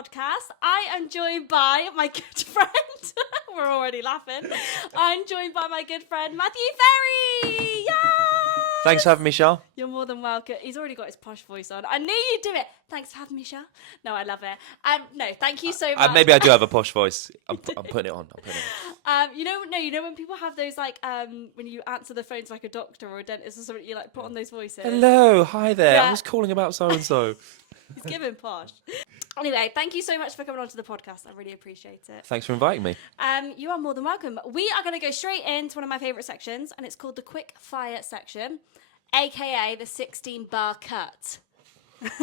podcast. I am joined by my good friend. We're already laughing. I'm joined by my good friend, Matthew Ferry. Yes! Thanks for having me, Shah. You're more than welcome. He's already got his posh voice on. I knew you'd do it. Thanks for having me, Shah. No, I love it. No, thank you so much. Maybe I do have a posh voice. I'm putting it on. You know when people have those when you answer the phone to like a doctor or a dentist or something, you like put on those voices. Hello, hi there. Yeah. I was calling about so and so. He's giving posh. Anyway, thank you so much for coming onto the podcast. I really appreciate it. Thanks for inviting me. You are more than welcome. We are going to go straight into one of my favourite sections, and it's called the quick fire section, aka the 16-bar cut.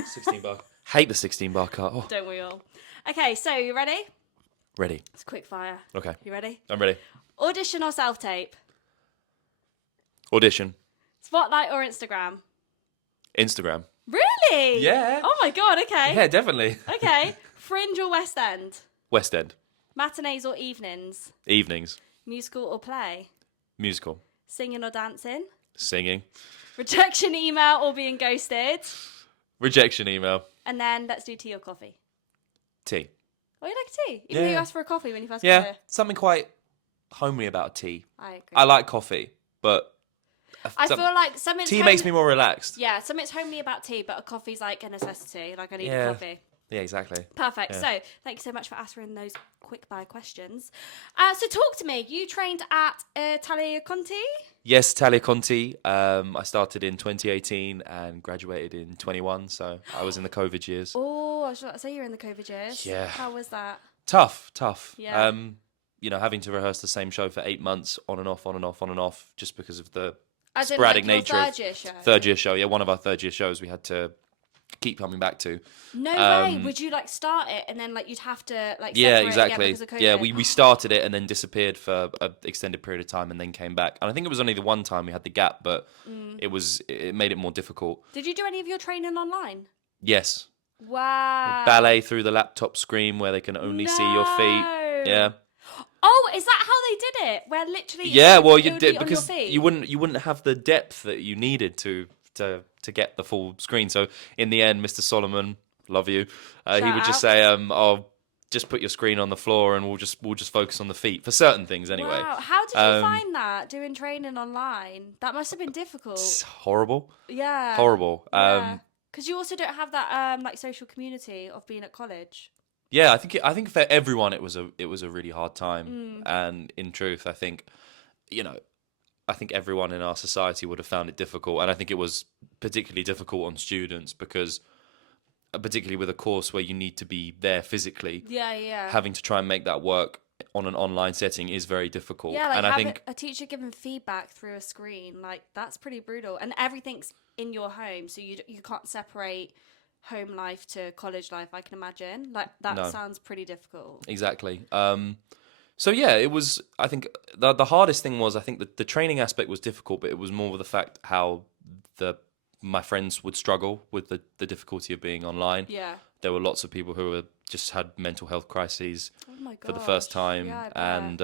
16 bar. Hate the 16 bar cut. Oh. Don't we all? Okay, so you ready? Ready. It's quick fire. Okay. You ready? I'm ready. Audition or self-tape? Audition. Spotlight or Instagram? Instagram. Really? Yeah. Oh my god, okay. Yeah, definitely. Okay. Fringe or West End? West End. Matinees or evenings? Evenings. Musical or play? Musical. Singing or dancing? Singing. Rejection email or being ghosted? Rejection email. And then let's do tea or coffee. Tea. Oh, you like tea? Even though you Yeah. asked for a coffee when you first got Yeah, here. something quite homely about tea. I agree. I like coffee, but I feel like something's tea makes me more relaxed. Yeah, something's homely about tea, but a coffee's like a necessity. Like I need Yeah. a coffee. Yeah, exactly. Perfect. Yeah. So, thank you so much for answering those quick fire questions. So, talk to me. You trained at Italia Conti? Yes, Talia Conti. I started in 2018 and graduated in 21, so I was in the COVID years. Oh, I was about to say you're in the COVID years. Yeah. How was that? Tough. Yeah. Having to rehearse the same show for 8 months on and off, just because of the As sporadic in, like, nature your of third year show? third year show. Yeah, one of our third year shows we had to keep coming back to. No way. Would you like start it and then like you'd have to like Yeah, separate exactly. again because of COVID? Yeah, we started it and then disappeared for an extended period of time and then came back. And I think it was only the one time we had the gap, but it made it more difficult. Did you do any of your training online? Yes. Wow. Ballet through the laptop screen where they can only see your feet. Yeah. Oh, is that how they did it? Where literally Yeah, well, it you would did be on because your feet? you wouldn't have the depth that you needed to get the full screen. So in the end, Mr. Solomon, love you, he would just say, "Oh, just put your screen on the floor, and we'll just focus on the feet for certain things anyway." Wow. How did you find that doing training online? That must have been difficult. It's horrible. Yeah. Horrible. Because you also don't have that like social community of being at college. Yeah, I think for everyone it was a really hard time, and in truth, I think, I think everyone in our society would have found it difficult, and I think it was particularly difficult on students because, particularly with a course where you need to be there physically, Yeah. having to try and make that work on an online setting is very difficult. Yeah, like and I having think a teacher giving feedback through a screen, like that's pretty brutal, and everything's in your home, so you can't separate home life to college life. I can imagine like that sounds pretty difficult. Exactly. So yeah, it was. I think the hardest thing was I think that the training aspect was difficult, but it was more of the fact how my friends would struggle with the difficulty of being online. Yeah. There were lots of people who were just had mental health crises Oh for the first time, yeah, I bet. and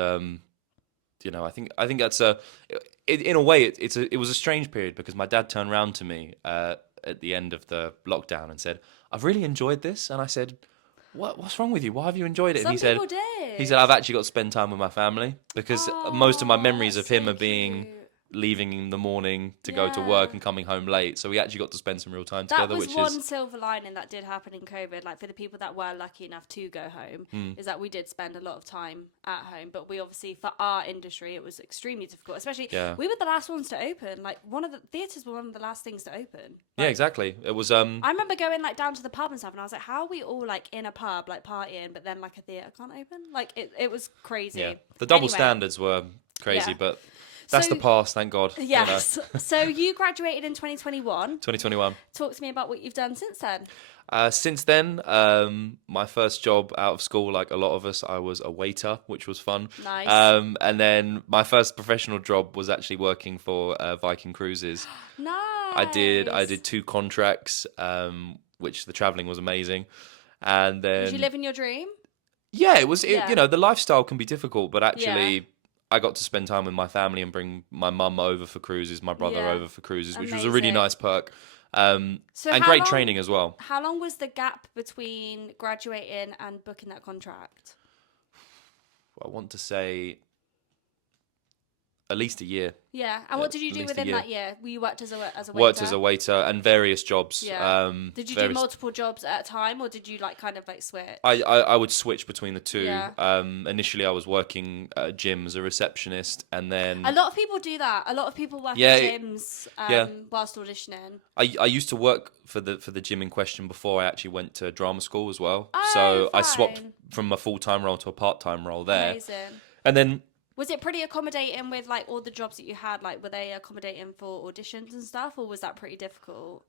I think that's in a way it was a strange period because my dad turned around to me at the end of the lockdown and said, "I've really enjoyed this," and I said, What's wrong with you? Why have you enjoyed it?" Some and he people said, did. "I've actually got to spend time with my family because most of my memories of that's him so are being cute. leaving in the morning to go to work and coming home late. So we actually got to spend some real time together, That was which one is silver lining that did happen in COVID. Like for the people that were lucky enough to go home, is that we did spend a lot of time at home. But we obviously, for our industry, it was extremely difficult. Especially, we were the last ones to open. Like one of the theatres were one of the last things to open. yeah, exactly. It was I remember going like down to the pub and stuff, and I was like, "How are we all like in a pub like partying, but then like a theatre can't open?" Like it was crazy. yeah. The double Anyway, standards were crazy, Yeah. but that's So- the past. Thank God. Yes. So you graduated in 2021. 2021. Talk to me about what you've done since then. Since then, my first job out of school, like a lot of us, I was a waiter, which was fun. Nice. And then my first professional job was actually working for Viking Cruises. Nice. I did 2 contracts, which the traveling was amazing. And then Did you live in your dream? yeah, it was. Yeah. The lifestyle can be difficult, but actually. Yeah. I got to spend time with my family and bring my mum over for cruises, my brother Yeah. over for cruises, which was a really Amazing. nice perk. And So great training as well. How long was the gap between graduating and booking that contract? I want to say at least a year. Yeah, and what did you do within that year? You worked as a waiter? Worked as a waiter and various jobs. Yeah. Did you do multiple jobs at a time, or did you like kind of like switch? I would switch between the two. Yeah. Initially, I was working at a gym as a receptionist, and then a lot of people do that. A lot of people work at gyms whilst auditioning. I used to work for the gym in question before I actually went to drama school as well. Oh, so fine. I swapped from a full-time role to a part-time role there. Amazing. And then. Was it pretty accommodating with like all the jobs that you had? Like, were they accommodating for auditions and stuff, or was that pretty difficult?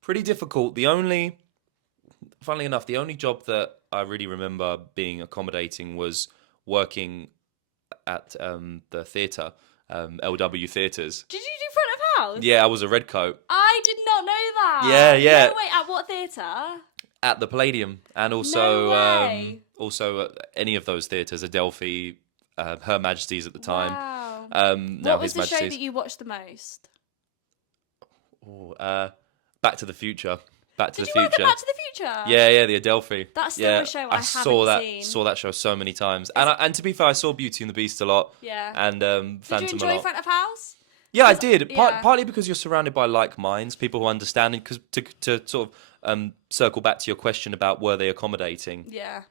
Pretty difficult. Funnily enough, the only job that I really remember being accommodating was working at the theatre, LW Theatres. Did you do front of house? Yeah, I was a red coat. I did not know that. Yeah. No, wait, at what theatre? At the Palladium, and also at any of those theatres, Adelphi. Her Majesty's at the time. Wow. Now what was His the Majesty's. show that you watched the most? Back to the Future. Back to Did the you work Future. at Back to the Future? Yeah, the Adelphi. That's still a show I haven't seen. Saw that show so many times, and to be fair, I saw Beauty and the Beast a lot. Yeah. And Phantom Did you a enjoy lot. front of house? Yeah, I did. Partly because you're surrounded by like minds, people who understand. Because to sort of circle back to your question about were they accommodating? Yeah.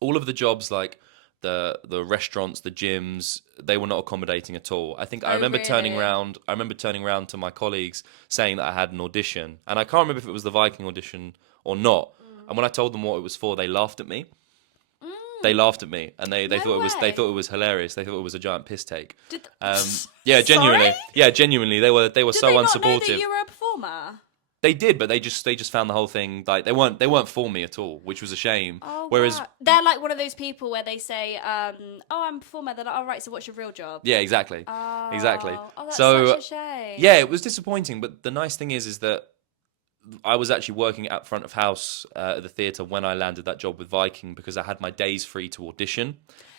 All of the jobs like. The restaurants, the gyms, they were not accommodating at all. I think I remember turning around to my colleagues saying that I had an audition, and I can't remember if it was the Viking audition or not. And when I told them what it was for, they laughed at me. They laughed at me, and they thought it was hilarious. They thought it was a giant piss take. Yeah, genuinely. Sorry? Yeah, genuinely. They were so unsupportive. Did they not know that you were a performer? They did, but they just found the whole thing like they weren't for me at all, which was a shame. Oh, Whereas wow. They're like one of those people where they say, "Oh, I'm a performer." They're like, "All right, so what's your real job?" Yeah, exactly. Oh, Exactly. Oh, that's so such a shame. yeah, it was disappointing. But the nice thing is that I was actually working at front of house at the theatre when I landed that job with Viking because I had my days free to audition.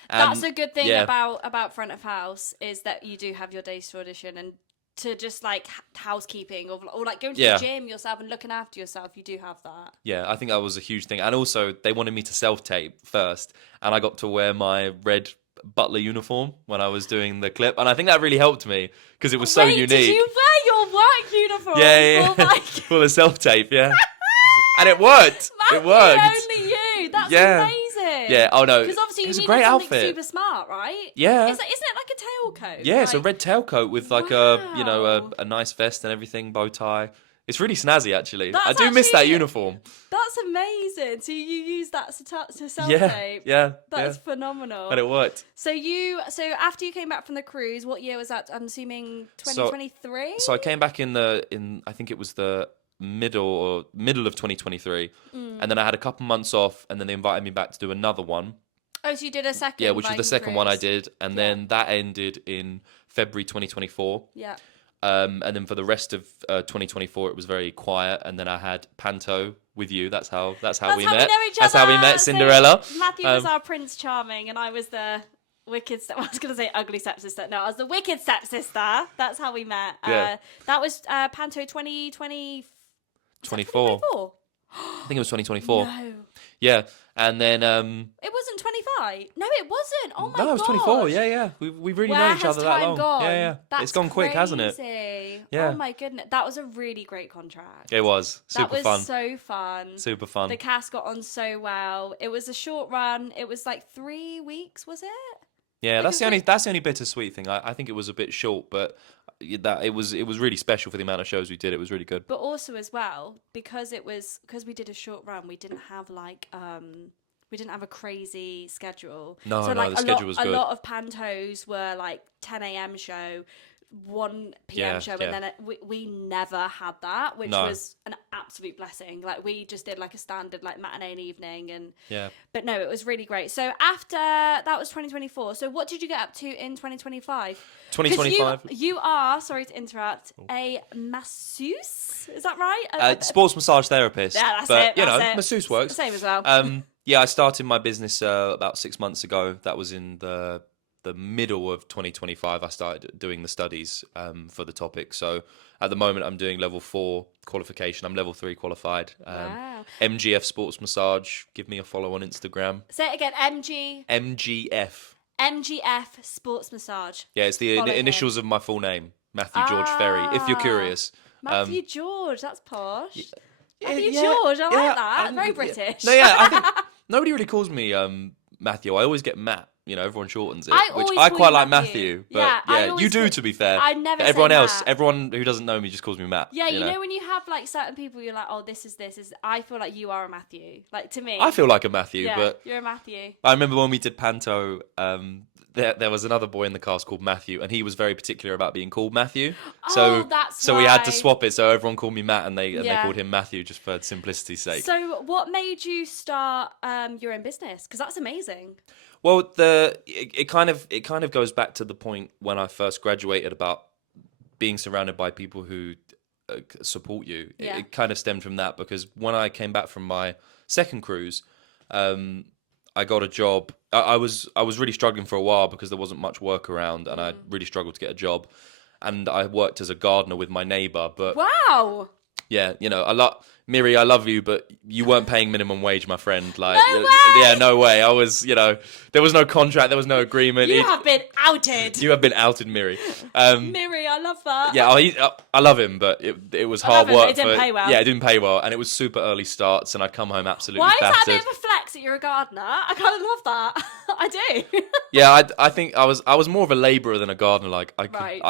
That's a good thing about front of house is that you do have your days to audition and to just like housekeeping or like going to the gym yourself and looking after yourself. You do have that. Yeah, I think that was a huge thing. And also they wanted me to self-tape first and I got to wear my red butler uniform when I was doing the clip. And I think that really helped me because it was so unique. Did you wear your work uniform? Yeah. For the self-tape, yeah. And it worked. Matthew, it worked. Only you. That's amazing. Yeah. Oh no. Because obviously you need a great something outfit. super smart, right? Yeah. Isn't it like a tailcoat? Yeah, it's a red tailcoat with like a Wow. a nice vest and everything, bow tie. It's really snazzy, actually. That's I do miss that actually- uniform. That's amazing. So you use that to self Yeah, tape. yeah. That's phenomenal. And it worked. So after you came back from the cruise, what year was that? I'm assuming 2023. So I came back in I think it was the middle of 2023, and then I had a couple months off, and then they invited me back to do another one. Oh, so you did a second. Yeah, which was the Viking second one I cruise. did, and then that ended in February 2024. Yeah. And then for the rest of 2024, it was very quiet. And then I had Panto with you. That's how we met. Know each That's how we other. met Cinderella. So Matthew was our Prince Charming, and I was the wicked. I was going to say ugly stepsister. No, I was the wicked stepsister. That's how we met. Yeah. That was Panto 2020. 24. I think it was 2024. No. Yeah, and then It wasn't 25. No, it wasn't. Oh my god. no, it was 24. Yeah. We really Where know each has other that time long. gone? Yeah. That's It's gone quick, hasn't it? crazy. Yeah. Oh my goodness. That was a really great contract. It was That super was fun. so fun. Super fun. The cast got on so well. It was a short run. It was like 3 weeks, was it? Yeah, Like that's a the only bittersweet thing. I think it was a bit short, but that it was really special for the amount of shows we did. It was really good. But also as well, because we did a short run, we didn't have a crazy schedule. No, so like the schedule was good. A lot of pantos were like 10 a.m. show, 1 p.m. Yeah, show, yeah. and then we never had that, which No. was an absolute blessing. Like we just did like a standard like matinee and evening, and Yeah. but no, it was really great. So after that was 2024. So what did you get up to in 2025? 2025. You are, sorry to interrupt, a masseuse. Is that right? Sports massage therapist. Yeah, that's but, it. That's it. masseuse works. Same as well. Yeah, I started my business about 6 months ago. That was in the the middle of 2025, I started doing the studies for the topic. So at the moment, I'm doing level 4 qualification. I'm level 3 qualified. Wow. MGF Sports Massage. Give me a follow on Instagram. Say it again. MGF. MGF Sports Massage. Yeah, it's the initials of my full name, Matthew George Ferry, if you're curious. Matthew George, that's posh. Yeah, Matthew George, I like that. Very British. No, yeah, I think nobody really calls me Matthew. I always get Matt. You know, everyone shortens it, which I quite like Matthew. But you do, to be fair. I never. But everyone say else, Matt. everyone who doesn't know me just calls me Matt. Yeah, you know when you have like certain people, you're like, oh, this is. I feel like you are a Matthew. Like to me, I feel like a Matthew, but you're a Matthew. I remember when we did Panto. There was another boy in the cast called Matthew, and he was very particular about being called Matthew. So we had to swap it. So everyone called me Matt, and they called him Matthew just for simplicity's sake. So what made you start your own business? Because that's amazing. Well, it kind of goes back to the point when I first graduated about being surrounded by people who support you. Yeah. It kind of stemmed from that, because when I came back from my second cruise, I got a job. I was really struggling for a while because there wasn't much work around, and I really struggled to get a job. And I worked as a gardener with my neighbour. But wow. Yeah, you know, Miri, I love you, but you weren't paying minimum wage, my friend. Like, no way! Yeah, no way. I was, there was no contract, there was no agreement. You have been outed. You have been outed, Miri. Miri, I love that. Yeah, I love him, but it was hard work. It didn't pay well. Yeah, it didn't pay well, and it was super early starts, and I'd come home absolutely Why battered. is that a bit of a flex that you're a gardener? I kind of love that. I do. Yeah, I think I was more of a labourer than a gardener. Like Right.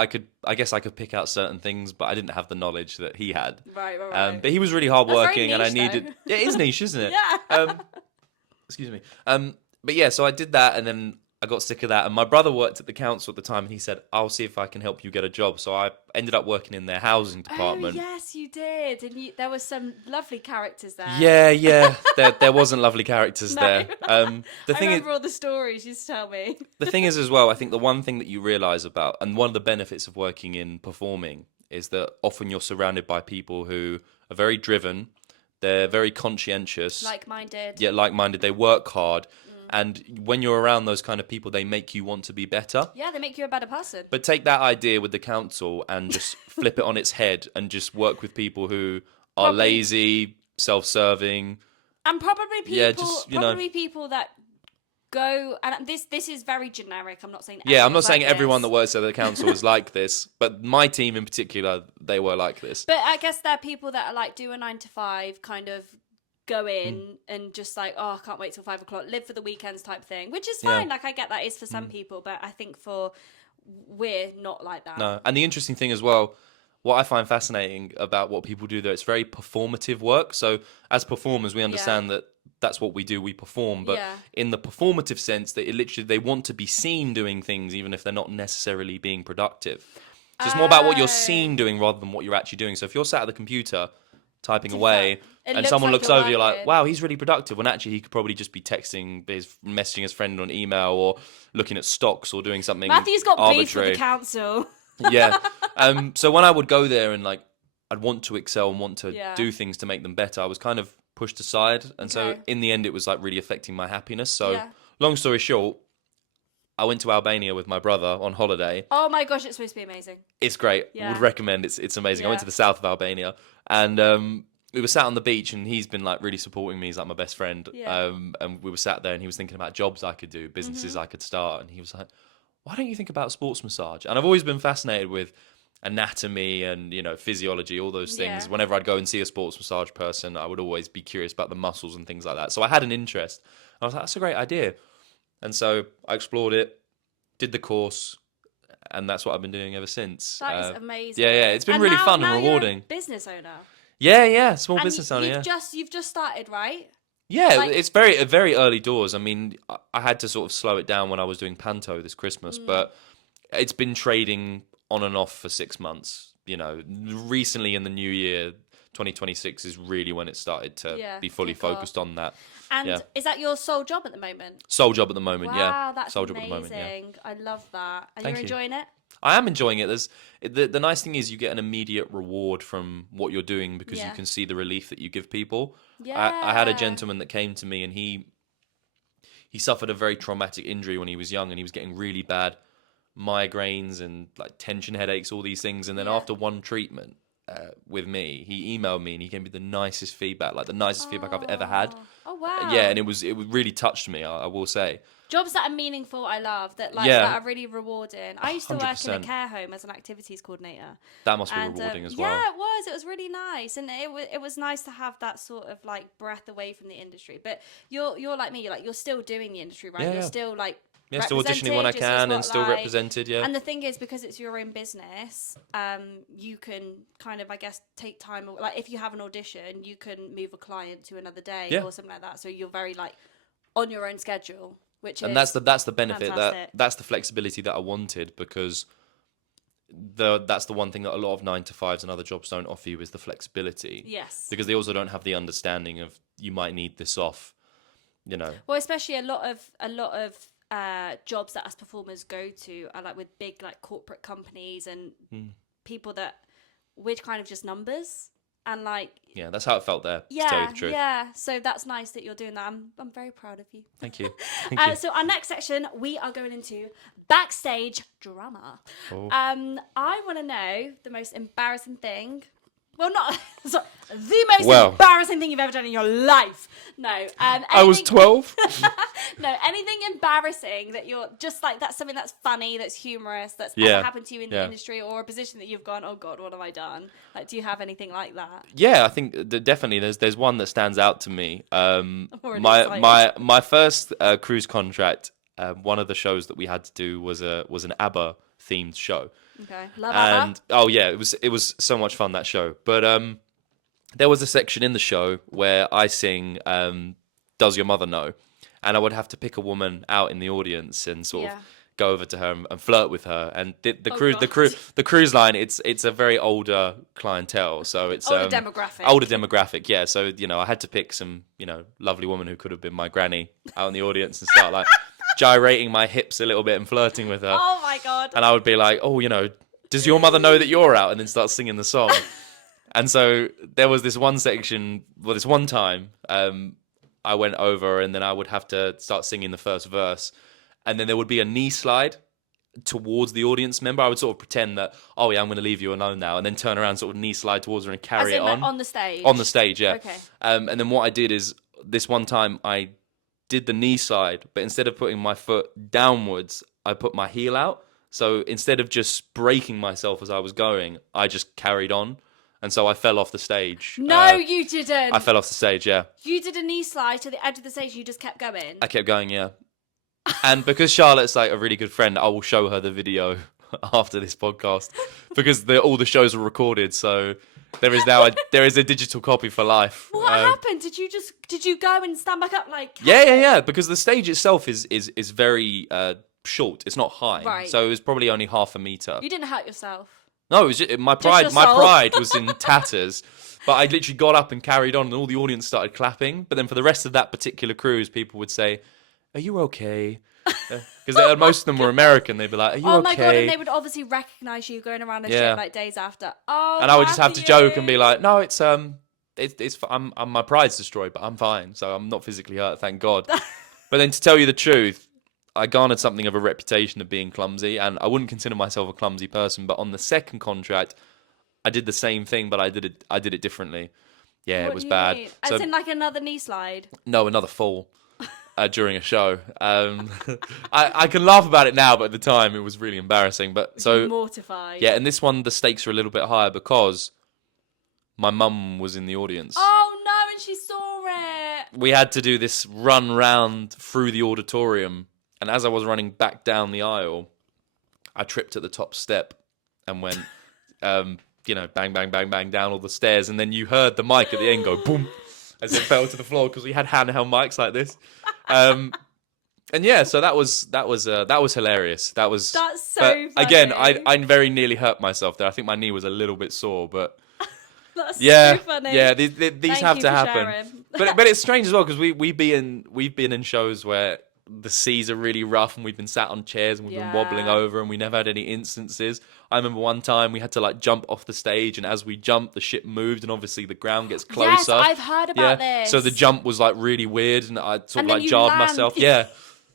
I guess I could pick out certain things, but I didn't have the knowledge that he had. Right. But he was really hardworking, and I niche, needed. though. It is niche, isn't it? Yeah. Excuse me. But yeah, so I did that, and then I got sick of that. And my brother worked at the council at the time, and he said, "I'll see if I can help you get a job." So I ended up working in their housing department. Oh yes, you did, and there was some lovely characters there. Yeah. There wasn't lovely characters No. there. I remember all the stories you used to tell me. The thing is, as well, I think the one thing that you realise about, and one of the benefits of working in performing, is that often you're surrounded by people who are very driven, they're very conscientious. Like-minded. Yeah, like-minded. They work hard. And when you're around those kind of people, they make you want to be better. Yeah, they make you a better person. But take that idea with the council and just flip it on its head and just work with people who are lazy, self-serving. And probably people, people that go, and this is very generic. I'm not saying I'm not saying like everyone this. that works at the council is like this, but my team in particular, they were like this. But I guess they're people that are like do a 9 to 5 kind of go in and just like, oh, I can't wait till 5 o'clock, live for the weekends type thing, which is fine. Like I get that is for some people, but I think we're not like that. No, and the interesting thing as well, what I find fascinating about what people do there, it's very performative work. So as performers, we understand that that's what we do, we perform. But in the performative sense, they want to be seen doing things, even if they're not necessarily being productive. So it's more about what you're seen doing rather than what you're actually doing. So if you're sat at the computer typing away and someone looks over, you're like, wow, he's really productive. When actually he could probably just be messaging his friend on email or looking at stocks or doing something Matthew's got arbitrary. beef with the council. Yeah. So when I would go there and like I'd want to excel and want to do things to make them better, I was kind of pushed aside. And so in the end, it was like really affecting my happiness. So long story short, I went to Albania with my brother on holiday. Oh my gosh, it's supposed to be amazing. It's great. Yeah. Would recommend. It's amazing. I went to the south of Albania, and we were sat on the beach, and he's been like really supporting me. He's like my best friend. Yeah. And we were sat there, and he was thinking about jobs I could do, businesses I could start, and he was like, "Why don't you think about sports massage?" And I've always been fascinated with anatomy and physiology, all those things. Yeah. Whenever I'd go and see a sports massage person, I would always be curious about the muscles and things like that. So I had an interest. I was like, that's a great idea. And so I explored it, did the course, and that's what I've been doing ever since. That is amazing. Yeah, it's been really fun and rewarding. You're a business owner. Yeah, small business owner. You've just started, right? Yeah, it's very early doors. I mean, I had to sort of slow it down when I was doing Panto this Christmas, but it's been trading on and off for 6 months. Recently in the new year, 2026 is really when it started to be fully focused on that. And is that your sole job at the moment? Sole job at the moment, Wow, that's sole amazing. job at the moment, yeah. I love that. And Thank you're you. enjoying it? I am enjoying it. The nice thing is you get an immediate reward from what you're doing because you can see the relief that you give people. Yeah. I had a gentleman that came to me and he he suffered a very traumatic injury when he was young, and he was getting really bad migraines and like tension headaches, all these things. And then after one treatment with me, he emailed me and he gave me the nicest feedback, like the nicest feedback I've ever had. Oh wow! Yeah, and it really touched me. I will say. Jobs that are meaningful, I love, that that are really rewarding. I used to 100%. work in a care home as an activities coordinator. That must be rewarding as well. Yeah, it was. It was really nice, and it was nice to have that sort of like breath away from the industry. But you're like me. You're still doing the industry, right? You're still like. Yeah, still auditioning when I can and still represented, yeah. And the thing is, because it's your own business, you can kind of, I guess, take time. Like, if you have an audition, you can move a client to another day or something like that. So you're very, like, on your own schedule, that's the benefit. Fantastic. That's the flexibility that I wanted, because that's the one thing that a lot of 9-to-5s and other jobs don't offer you, is the flexibility. Yes. Because they also don't have the understanding of you might need this off, you know. Well, especially a lot of jobs that us performers go to are like with big like corporate companies and people that we're kind of just numbers, and like that's how it felt there, to tell you the truth. So that's nice that you're doing that. I'm very proud of you. Thank you. Thank you. So our next section, we are going into backstage drama. I want to know the most embarrassing thing. Well, not sorry, the most embarrassing thing you've ever done in your life. No. I was 12. No, anything embarrassing that you're just like, that's something that's funny, that's humorous, that's ever happened to you in the industry, or a position that you've gone, oh God, what have I done? Like, do you have anything like that? Yeah, I think definitely there's one that stands out to me. My first cruise contract, one of the shows that we had to do was an ABBA themed show. Okay, love ABBA. And it was so much fun, that show. But there was a section in the show where I sing "Does Your Mother Know?" and I would have to pick a woman out in the audience and sort of go over to her and flirt with her. And the cruise line, it's a very older clientele, so it's older demographic. Yeah, so I had to pick some lovely woman who could have been my granny out in the audience and start like gyrating my hips a little bit and flirting with her. Oh my God. And I would be like, does your mother know that you're out? And then start singing the song. And so there was this one section, this one time, I went over and then I would have to start singing the first verse. And then there would be a knee slide towards the audience member. I would sort of pretend that, I'm going to leave you alone now. And then turn around, sort of knee slide towards her and carry it on. Like on the stage? On the stage, yeah. Okay. And then what I did is, this one time I did the knee slide, but instead of putting my foot downwards, I put my heel out. So instead of just breaking myself as I was going, I just carried on. And so I fell off the stage. No, you didn't. I fell off the stage, yeah. You did a knee slide to the edge of the stage and you just kept going? I kept going, yeah. And because Charlotte's like a really good friend, I will show her the video after this podcast, because all the shows are recorded, so there is a digital copy for life. What happened? Did you go and stand back up like? Yeah. Because the stage itself is very short. It's not high, right. So it was probably only half a meter. You didn't hurt yourself. No, it was just, my pride. My pride was in tatters. But I literally got up and carried on, and all the audience started clapping. But then for the rest of that particular cruise, people would say, "Are you okay?" Because most of them were American. They'd be like, "Are you okay?" Oh my God! And they would obviously recognize you going around the ship like days after. Oh. And I would just have to joke and be like, "No, it's I'm my pride's destroyed, but I'm fine. So I'm not physically hurt, thank God." But then to tell you the truth, I garnered something of a reputation of being clumsy, and I wouldn't consider myself a clumsy person. But on the second contract, I did the same thing, but I did it differently. Yeah, what it was bad. Mean? As in like another knee slide? No, another fall. During a show. I can laugh about it now, but at the time it was really embarrassing. But so mortified. Yeah, and this one the stakes are a little bit higher because my mum was in the audience. Oh no, and she saw it. We had to do this run round through the auditorium, and as I was running back down the aisle, I tripped at the top step and went bang, bang, bang, bang down all the stairs, and then you heard the mic at the end go boom as it fell to the floor, because we had handheld mics like this. And yeah, so that was hilarious. That's so funny. Again, I very nearly hurt myself there. I think my knee was a little bit sore, but that's so funny. Yeah, these have to happen. But it's strange as well, because we've been in shows where the seas are really rough and we've been sat on chairs and we've been wobbling over and we never had any instances. I remember one time we had to like jump off the stage, and as we jumped, the ship moved, and obviously the ground gets closer. Yes, I've heard about this. So the jump was like really weird, and I sort of like jarred myself. Yeah.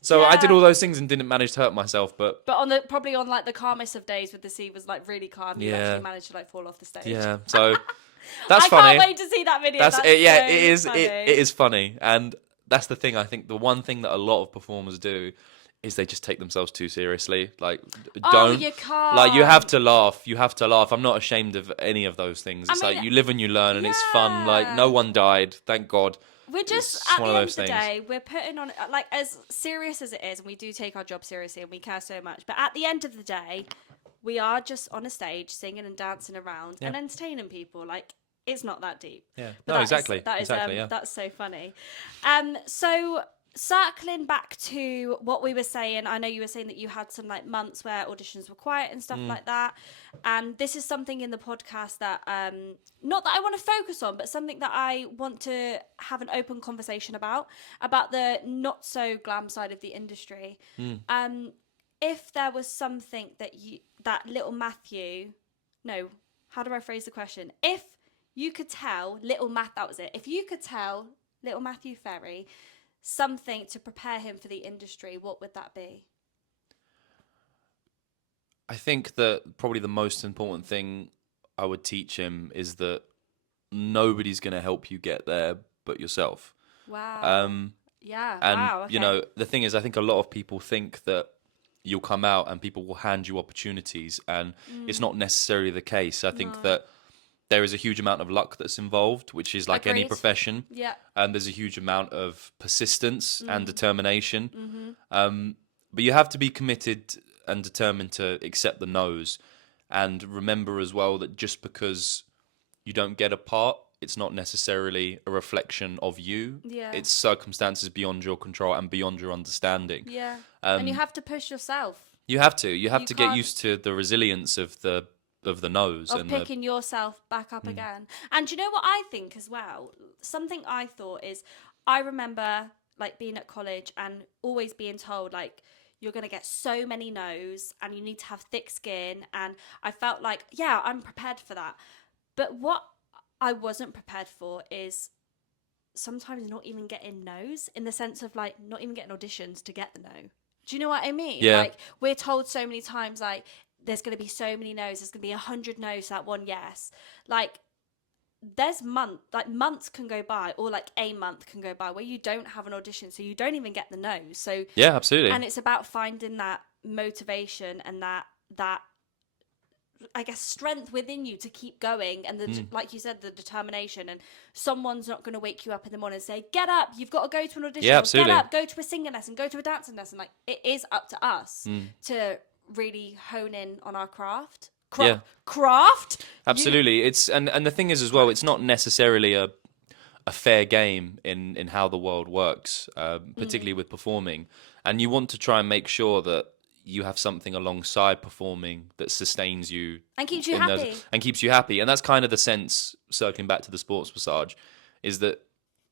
So I did all those things and didn't manage to hurt myself, but probably on like the calmest of days, with the sea was like really calm, you actually managed to like fall off the stage. Yeah, so that's funny. I can't wait to see that video. That's it. Yeah, so it is. funny. It is funny, and that's the thing. I think the one thing that a lot of performers do is they just take themselves too seriously. Like, don't. You can't. Like, you have to laugh. You have to laugh. I'm not ashamed of any of those things. It's like you live and you learn, and it's fun. Like, no one died, thank God. We're just, at the end of the day, we're putting on, like, as serious as it is, and we do take our job seriously and we care so much, but at the end of the day, we are just on a stage singing and dancing around and entertaining people. Like, it's not that deep. Yeah, but no, exactly. Yeah. That's so funny. So circling back to what we were saying, I know you were saying that you had some like months where auditions were quiet and stuff like that, and this is something in the podcast that not that I want to focus on, but something that I want to have an open conversation about the not so glam side of the industry. If there was something that little Matthew, no, how do I phrase the question? If you could tell little that was it. If you could tell little Matthew Ferry something to prepare him for the industry, what would that be? I think that probably the most important thing I would teach him is that nobody's going to help you get there but yourself. Wow. Yeah. And, you know, the thing is, I think a lot of people think that you'll come out and people will hand you opportunities, and it's not necessarily the case. I think that there is a huge amount of luck that's involved, which is like any profession. Yeah. And there's a huge amount of persistence and determination. But you have to be committed and determined to accept the no's. And remember as well that just because you don't get a part, it's not necessarily a reflection of you. Yeah. It's circumstances beyond your control and beyond your understanding. Yeah. And you have to push yourself. You have to. You have to get used to the resilience of the nose of and picking yourself back up again. And do you know what I think as well? Something I thought is, I remember like being at college and always being told like, you're going to get so many no's and you need to have thick skin. And I felt like, yeah, I'm prepared for that. But what I wasn't prepared for is sometimes not even getting no's, in the sense of like not even getting auditions to get the no. Do you know what I mean? Yeah. Like, we're told so many times like, there's going to be so many no's, there's going to be 100 no's to that one yes. Like, there's months can go by, or like a month can go by where you don't have an audition, so you don't even get the no's. So yeah, absolutely. And it's about finding that motivation and that I guess strength within you to keep going, and like you said, the determination. And someone's not going to wake you up in the morning and say, get up, you've got to go to an audition. Yeah, absolutely. Get up, go to a singing lesson, go to a dancing lesson. Like, it is up to us to really hone in on our craft. Craft? Absolutely. It's and the thing is as well, it's not necessarily a fair game in how the world works, particularly with performing. And you want to try and make sure that you have something alongside performing that sustains you and keeps you happy. And that's kind of the sense, circling back to the sports massage, is that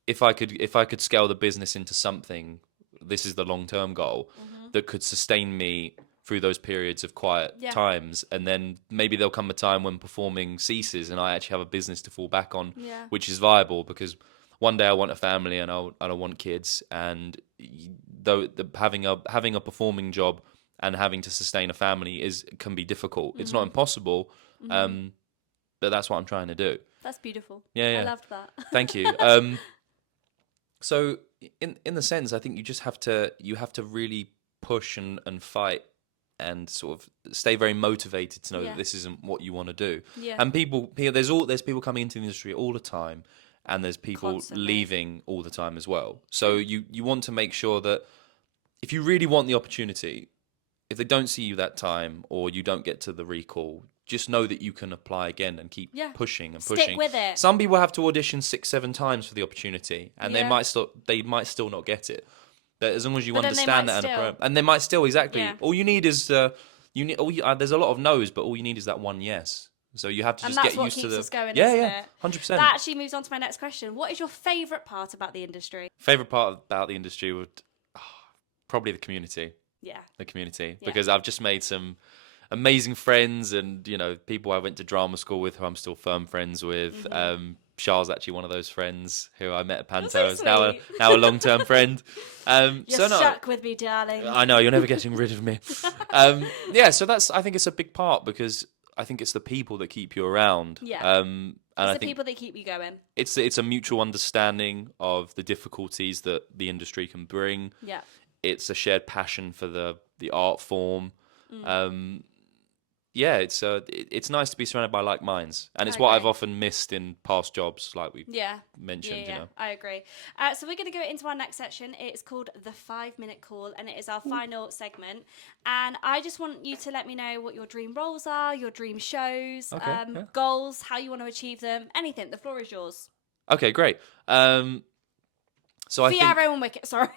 if I could scale the business into something, this is the long-term goal that could sustain me through those periods of quiet times, and then maybe there'll come a time when performing ceases and I actually have a business to fall back on, which is viable, because one day I want a family and I want kids, and though having a performing job and having to sustain a family can be difficult. It's not impossible, but that's what I'm trying to do. That's beautiful. Yeah. I loved that. Thank you. So in the sense, I think you just have to really push and fight and sort of stay very motivated to know that this isn't what you want to do. Yeah. And there's people coming into the industry all the time, and there's people constantly leaving all the time as well. So you want to make sure that if you really want the opportunity, if they don't see you that time or you don't get to the recall, just know that you can apply again and keep pushing and pushing. Stick with it. Some people have to audition 6-7 times for the opportunity, and they might still not get it. That as long as you understand that, and they might still all you need is there's a lot of no's, but all you need is that one yes. So you have to just get used to the. Us going, yeah, 100%. That actually moves on to my next question. What is your favourite part about the industry? Favourite part about the industry would probably the community. Yeah. The community, because I've just made some amazing friends, and people I went to drama school with who I'm still firm friends with. Char's actually one of those friends who I met at Panto. So Is now a long-term friend. You're stuck with me, darling. I know, you're never getting rid of me. So I think it's a big part, because I think it's the people that keep you around. Yeah. And it's the people that keep you going. It's a mutual understanding of the difficulties that the industry can bring. Yeah. It's a shared passion for the art form. It's nice to be surrounded by like minds, and it's what I've often missed in past jobs, like we mentioned. Yeah, I agree. So we're going to go into our next section. It's called the 5-minute call, and it is our final segment. And I just want you to let me know what your dream roles are, your dream shows, goals, how you want to achieve them, anything. The floor is yours. Okay, great. So Fiyero and Wicked. Sorry.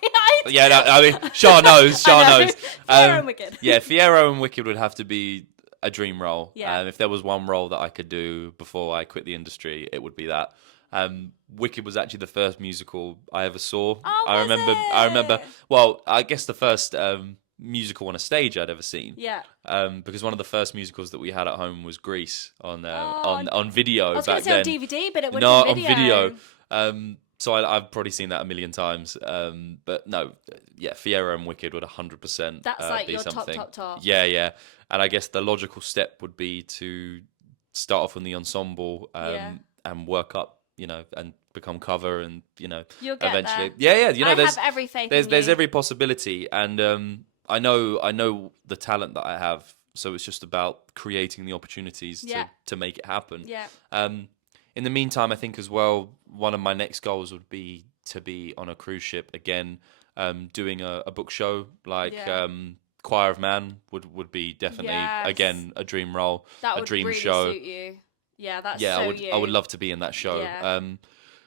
Char knows. Fiyero and Wicked. Yeah, Fiyero and Wicked would have to be a dream role. Yeah. If there was one role that I could do before I quit the industry, it would be that. Wicked was actually the first musical I ever saw. Oh, I remember. Well, I guess the first musical on a stage I'd ever seen. Yeah. Because one of the first musicals that we had at home was Grease on video. I was going to say on DVD, but it would have been video. On video. So I've probably seen that a million times. But no, Fiyero and Wicked would 100%. That's like be your something. top. Yeah. And I guess the logical step would be to start off in the ensemble and work up, and become cover, and you'll get eventually. There. Yeah. I have every faith. There's every possibility, and I know the talent that I have. So it's just about creating the opportunities to make it happen. Yeah. In the meantime, I think as well, one of my next goals would be to be on a cruise ship again, doing a book show like Choir of Man would be definitely again a dream role, that a dream really show. Suit you. Yeah, that's I would love to be in that show. Yeah.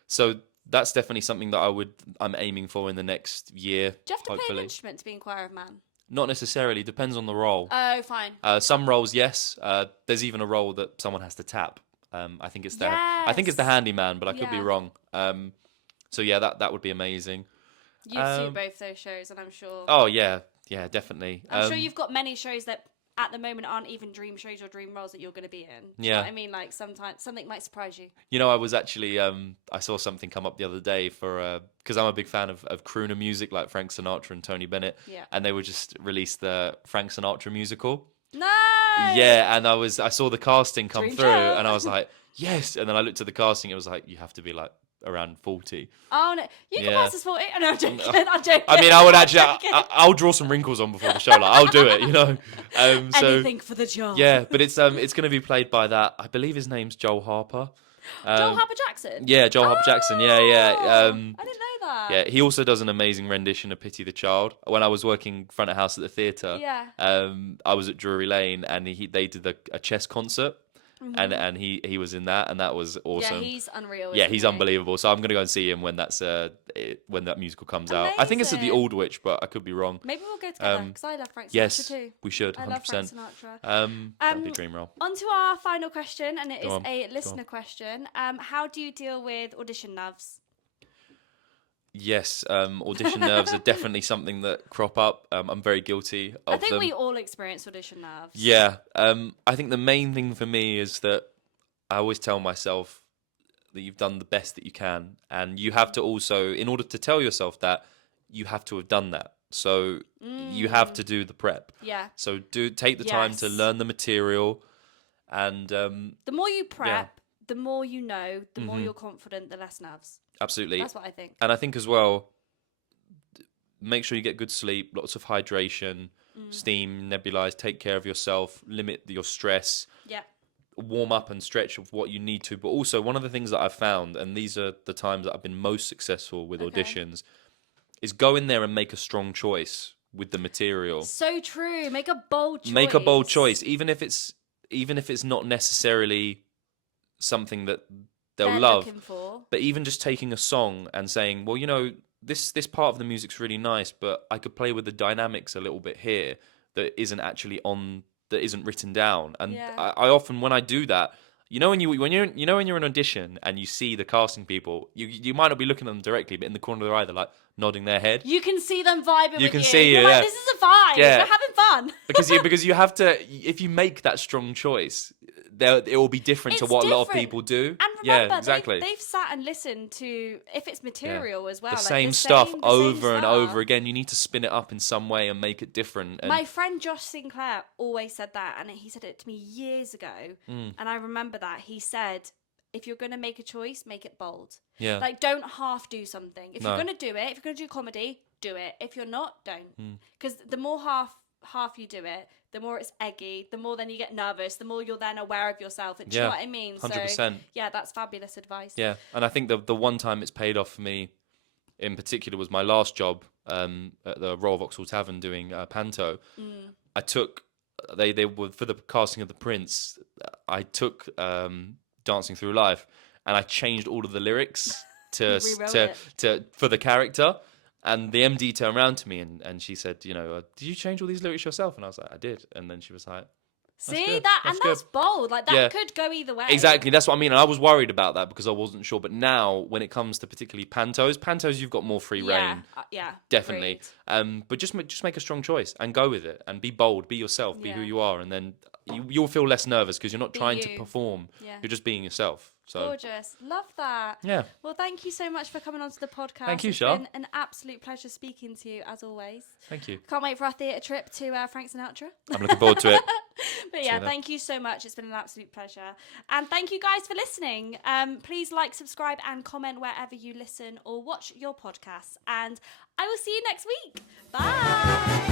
So that's definitely something that I'm aiming for in the next year. Do you have to hopefully. play an instrument to be in Choir of Man? Not necessarily. Depends on the role. Oh, fine. Some roles, yes. There's even a role that someone has to tap. I think it's the handyman, but I could be wrong. That would be amazing. You've seen both those shows, and I'm sure. Oh yeah, definitely. I'm sure you've got many shows that at the moment aren't even dream shows or dream roles that you're going to be in. Do you know what I mean? Like sometimes something might surprise you. I was actually I saw something come up the other day for because I'm a big fan of crooner music like Frank Sinatra and Tony Bennett. Yeah. And they would just release the Frank Sinatra musical. No. Yeah, and I saw the casting come Dream through, job. and I was like, yes. And then I looked at the casting, it was like, you have to be like around 40. Oh no, you can pass as 40. No, I'm joking. I'm joking. I mean, I would actually, I'll draw some wrinkles on before the show. Like, I'll do it, Anything for the job. Yeah, but it's going to be played by that. I believe his name's Joel Harper. Joel Harper Jackson. Yeah, Joel Harper Jackson. Yeah. I didn't know that. Yeah, he also does an amazing rendition of Pity the Child. When I was working front of house at the theatre, I was at Drury Lane, and they did a chess concert. Mm-hmm. And he was in that, and that was awesome. Yeah, he's unreal. Yeah, he's unbelievable. So I'm gonna go and see him when when that musical comes out. I think it's at the Aldwych, but I could be wrong. Maybe we'll go together because I love Frank Sinatra too. We should. 100%. I love Frank Sinatra. That'd be a dream role. On to our final question, and it is a listener question. How do you deal with audition nerves? Yes, audition nerves are definitely something that crop up. I'm very guilty of them. I think we all experience audition nerves. Yeah. I think the main thing for me is that I always tell myself that you've done the best that you can. And you have to also, in order to tell yourself that, you have to have done that. So you have to do the prep. Yeah. So take the time to learn the material. And the more you prep, the more you know, the more you're confident, the less nerves. Absolutely. That's what I think. And I think as well, make sure you get good sleep, lots of hydration, steam, nebulize, take care of yourself, limit your stress. Yeah. Warm up and stretch of what you need to. But also, one of the things that I've found, and these are the times that I've been most successful with auditions, is go in there and make a strong choice with the material. So true. Make a bold choice. Make a bold choice, even if it's not necessarily something that they'll love. Looking for. But even just taking a song and saying, well, this part of the music's really nice, but I could play with the dynamics a little bit here that isn't actually that isn't written down. And I often, when I do that, when you're in an audition and you see the casting people, you might not be looking at them directly, but in the corner of their eye, they're like nodding their head. You can see them vibing with you. You can see You're like, this is a vibe. Yeah. We're having fun. because you have to, if you make that strong choice, it will be different to what a lot of people do. And remember, yeah, exactly. They've sat and listened to, if it's material as well, the like same stuff over and over again. You need to spin it up in some way and make it different. And my friend Josh Sinclair always said that, and he said it to me years ago, and I remember that. He said, if you're going to make a choice, make it bold. Yeah. Like, don't half do something. If you're going to do it, if you're going to do comedy, do it. If you're not, don't. Because the more half you do it, the more it's eggy, the more then you get nervous, the more you're then aware of yourself. Do you know what I mean? 100%. So, yeah, that's fabulous advice. Yeah, and I think the one time it's paid off for me in particular was my last job at the Royal Vauxhall Tavern doing Panto. I took, they were, for the casting of The Prince, I took Dancing Through Life, and I changed all of the lyrics to for the character. And the MD turned around to me and she said, you know, did you change all these lyrics yourself? And I was like, I did. And then she was like, see, that's bold. Like, that could go either way. Exactly. That's what I mean. And I was worried about that because I wasn't sure. But now, when it comes to particularly pantos, you've got more free reign. Yeah. Definitely. But just make a strong choice and go with it and be bold, be yourself, be who you are. And then you'll feel less nervous because you're not trying to perform. Yeah. You're just being yourself. So. Gorgeous. Love that. Yeah. Well, thank you so much for coming onto the podcast. Thank you, Shah. It's been an absolute pleasure speaking to you, as always. Thank you. Can't wait for our theatre trip to Frank Sinatra. I'm looking forward to it. But yeah, thank you so much. It's been an absolute pleasure. And thank you guys for listening. Please like, subscribe, and comment wherever you listen or watch your podcasts. And I will see you next week. Bye.